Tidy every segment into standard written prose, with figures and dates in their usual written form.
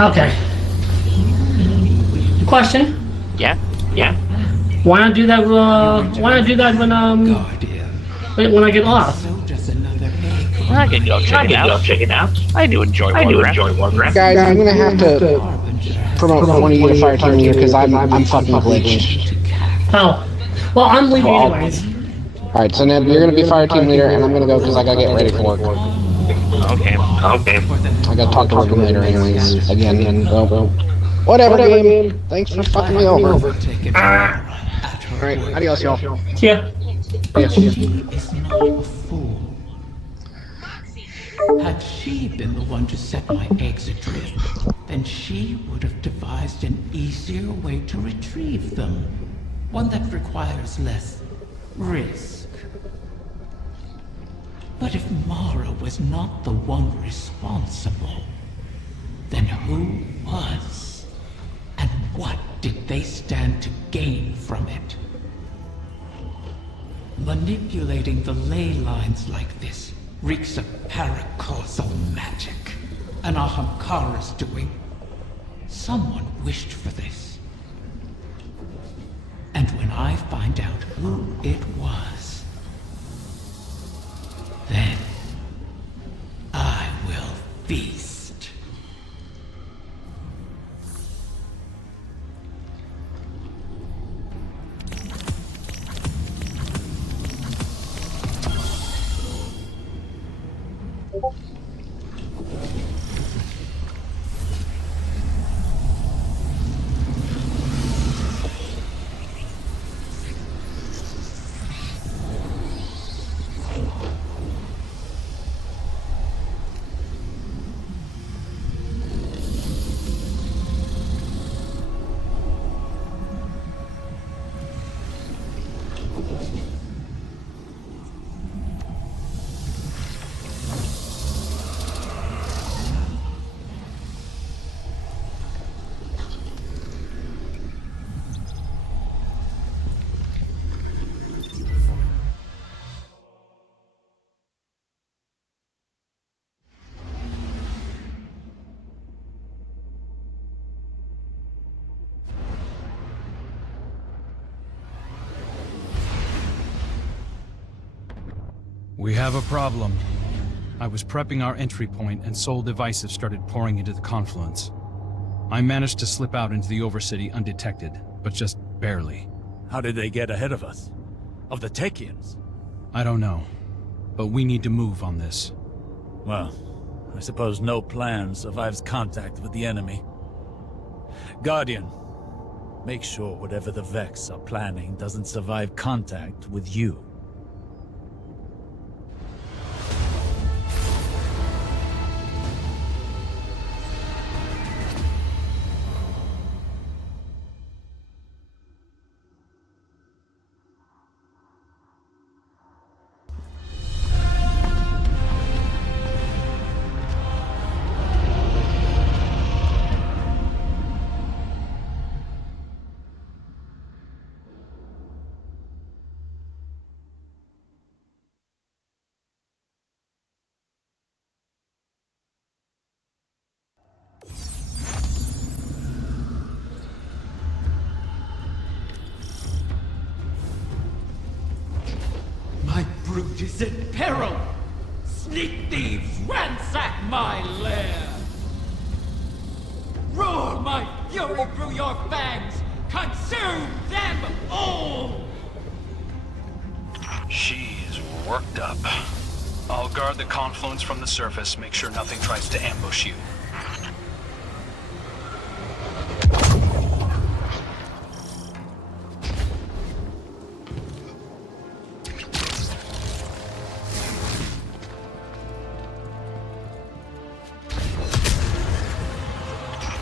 Okay. Question. Yeah, yeah. Why not do that? Why not do that when I get lost? So does another egg. I can go check I it can out. go check it out. I do enjoy I do Warcraft. enjoy Warcraft. Guys, I'm gonna have to Harbinger has promote one of you to fire team leader because I'm fucking glitched. to cast. Oh. Well, I'm leaving Well, anyways. Alright, so Ned, you're gonna be fire team leader, and I'm gonna go because I gotta get ready for work. Okay. Okay. I gotta talk to Workham later anyways. Again, and well, whatever game. Thanks for fucking me over. Taken at her Alright, word. adios, y'all. Yeah. She is not a fool. Had she been the one to set my eggs adrift, then she would have devised an easier way to retrieve them. One that requires less risk. But if Mara was not the one responsible, then who was? And what did they stand to gain from it? Manipulating the ley lines like this reeks of paracausal magic. An Ahamkara's doing. Someone wished for this. And when I find out who it was, then I will feast. We have a problem. I was prepping our entry point and Sol Divisive started pouring into the confluence. I managed to slip out into the Overcity undetected, but just barely. How did they get ahead of us? Of the Techians? I don't know, but we need to move on this. Well, I suppose no plan survives contact with the enemy. Guardian, make sure whatever the Vex are planning doesn't survive contact with you. My brood is in peril! Sneak thieves ransack my lair! Roar my fury through your fangs! Consume them all! She is worked up. I'll guard the confluence from the surface, make sure nothing tries to ambush you.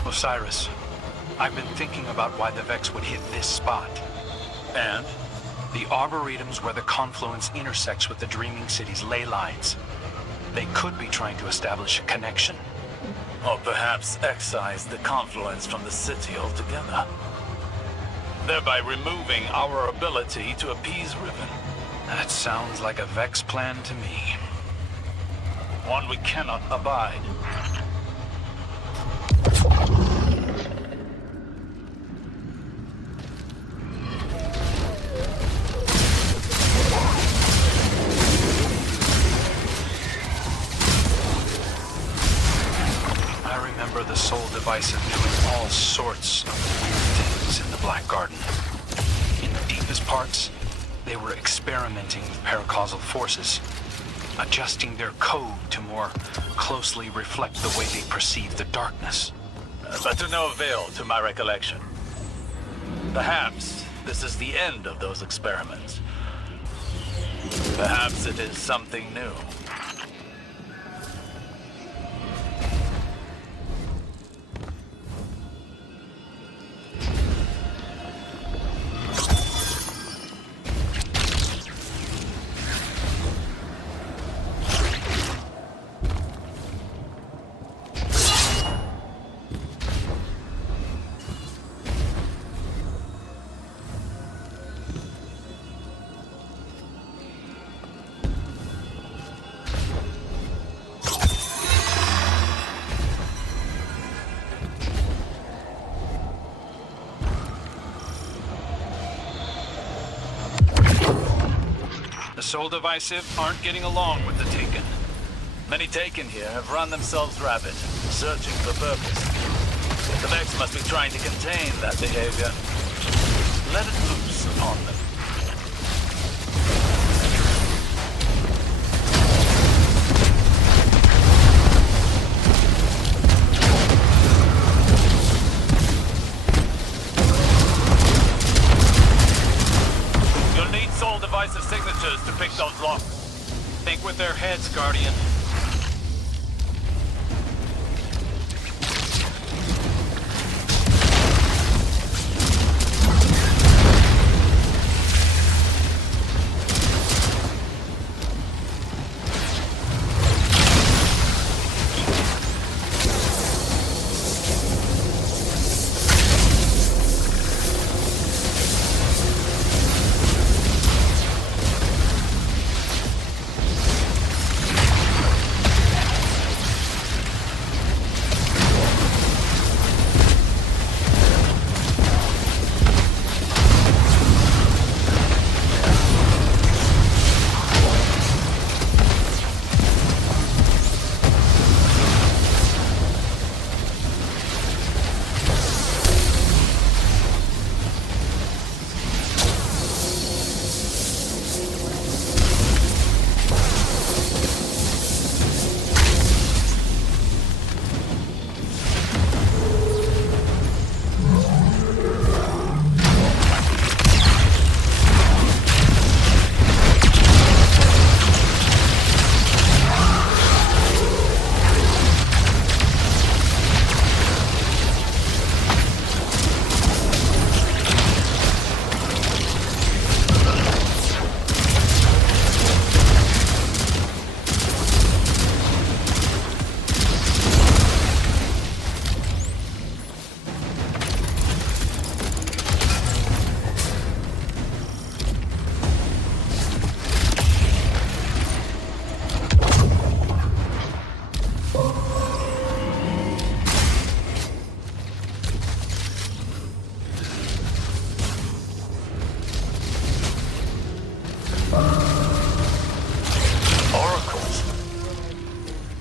Osiris, I've been thinking about why the Vex would hit this spot. And? The Arboretum's where the confluence intersects with the Dreaming City's ley lines. They could be trying to establish a connection. Or perhaps excise the confluence from the city altogether, thereby removing our ability to appease Riven. That sounds like a Vex plan to me. One we cannot abide. the Soul Divisive doing all sorts of weird things in the Black Garden. In the deepest parts, they were experimenting with paracausal forces, adjusting their code to more closely reflect the way they perceive the darkness. But to no avail, to my recollection. Perhaps this is the end of those experiments. Perhaps it is something new. The Soul Divisive aren't getting along with the Taken. Many Taken here have run themselves rabid, searching for purpose. The Vex must be trying to contain that behavior. Let it loose upon them. You'll need Soul Divisive signatures to pick those locks. Think with their heads, Guardian.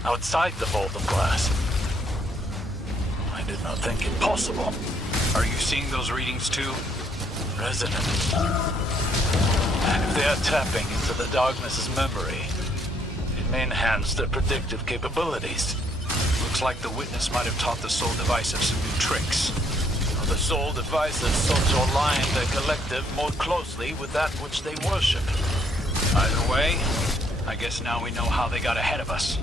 Outside the vault of glass. I did not think it possible. Are you seeing those readings too? Resonant. If they are tapping into the darkness's memory, it may enhance their predictive capabilities. Looks like the witness might have taught the Soul Divisive some new tricks. The Soul Divisive sought to align their collective more closely with that which they worship. Either way, I guess now we know how they got ahead of us.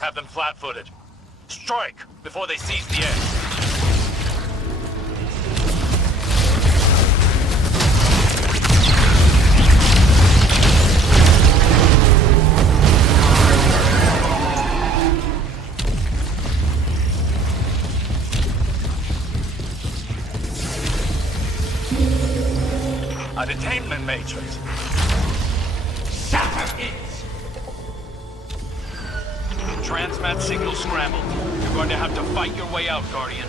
have them flat-footed. Strike before they seize the edge. A detainment matrix. Shatter it! Transmat signal scrambled. You're going to have to fight your way out, Guardian.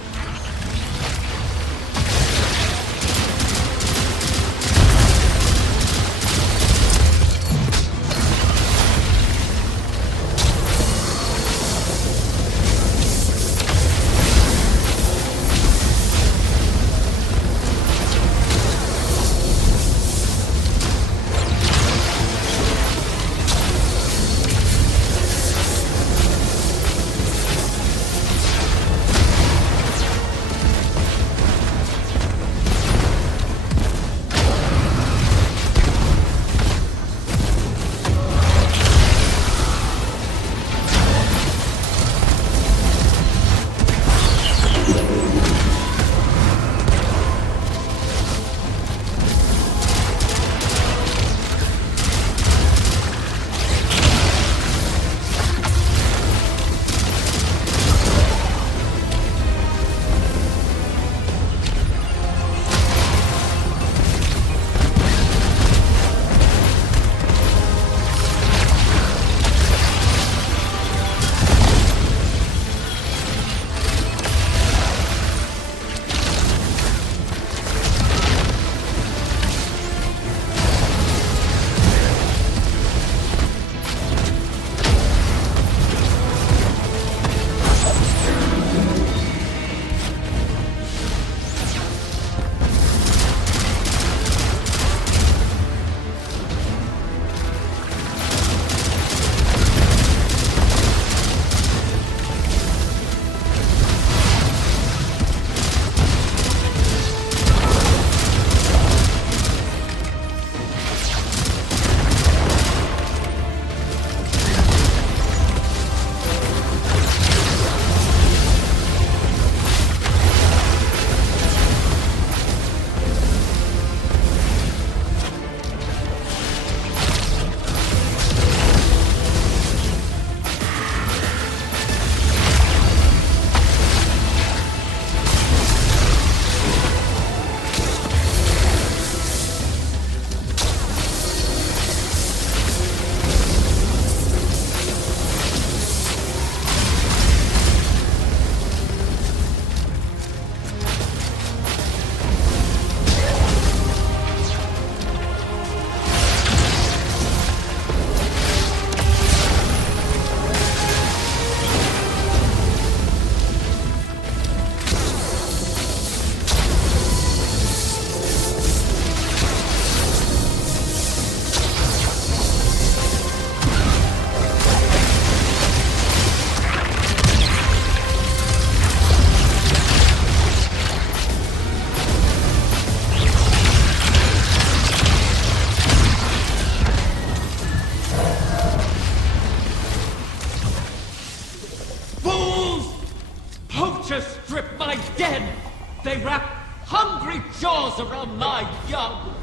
They wrap hungry jaws around my young.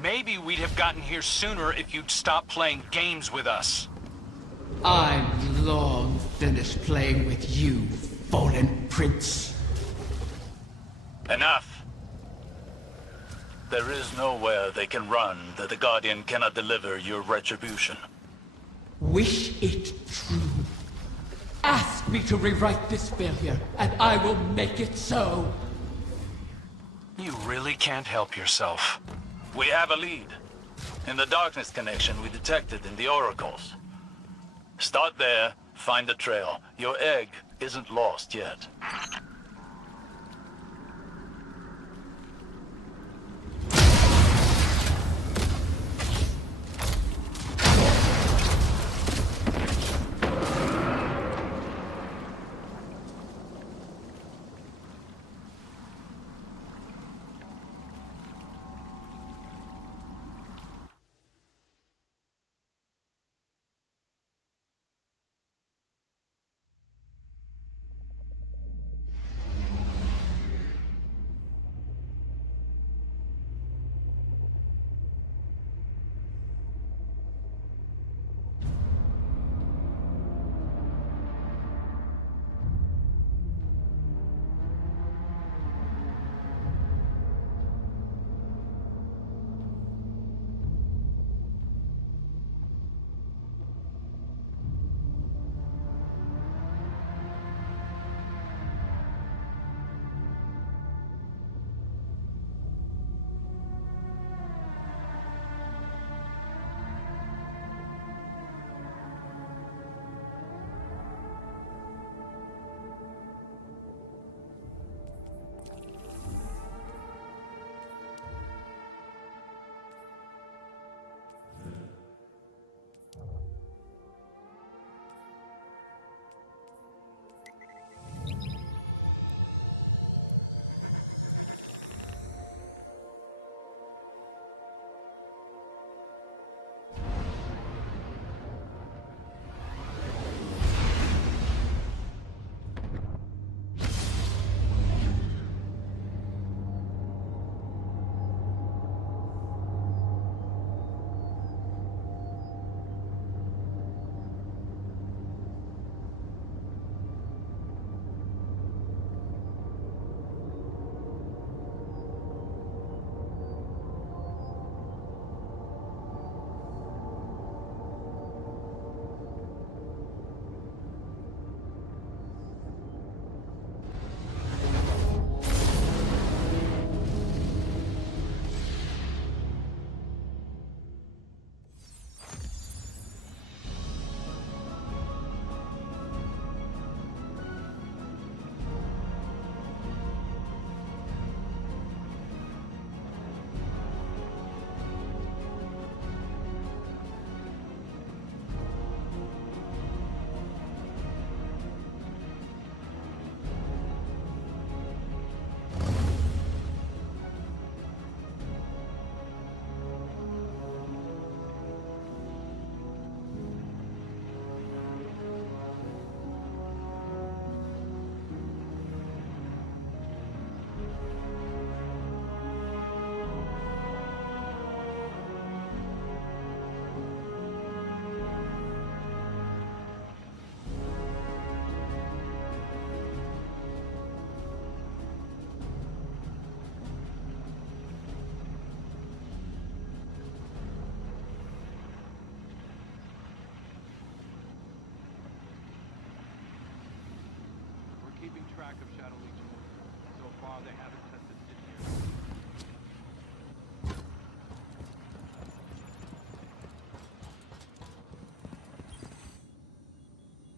Maybe we'd have gotten here sooner if you'd stop playing games with us. I'm long finished playing with you, fallen prince. Enough. There is nowhere they can run that the Guardian cannot deliver your retribution. Wish it true. Ask me to rewrite this failure, and I will make it so. You really can't help yourself. We have a lead. In the darkness connection we detected in the oracles. Start there, find the trail. Your egg isn't lost yet.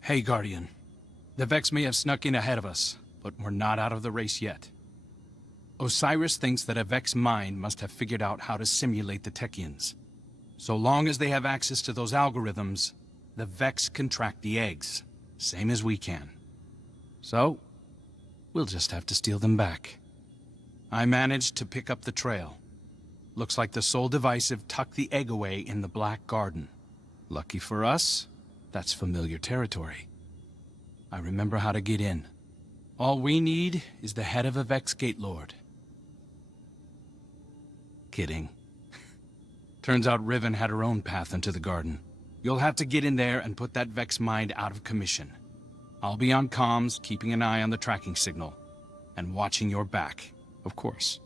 Hey, Guardian. The Vex may have snuck in ahead of us, but we're not out of the race yet. Osiris thinks that a Vex mind must have figured out how to simulate the Techeuns. So long as they have access to those algorithms, the Vex can track the eggs, same as we can. So, we'll just have to steal them back. I managed to pick up the trail. Looks like the Soul Divisive tucked the egg away in the Black Garden. Lucky for us, that's familiar territory. I remember how to get in. All we need is the head of a Vex Gate Lord. Kidding. Turns out Riven had her own path into the garden. You'll have to get in there and put that Vex mind out of commission. I'll be on comms, keeping an eye on the tracking signal. And watching your back, of course.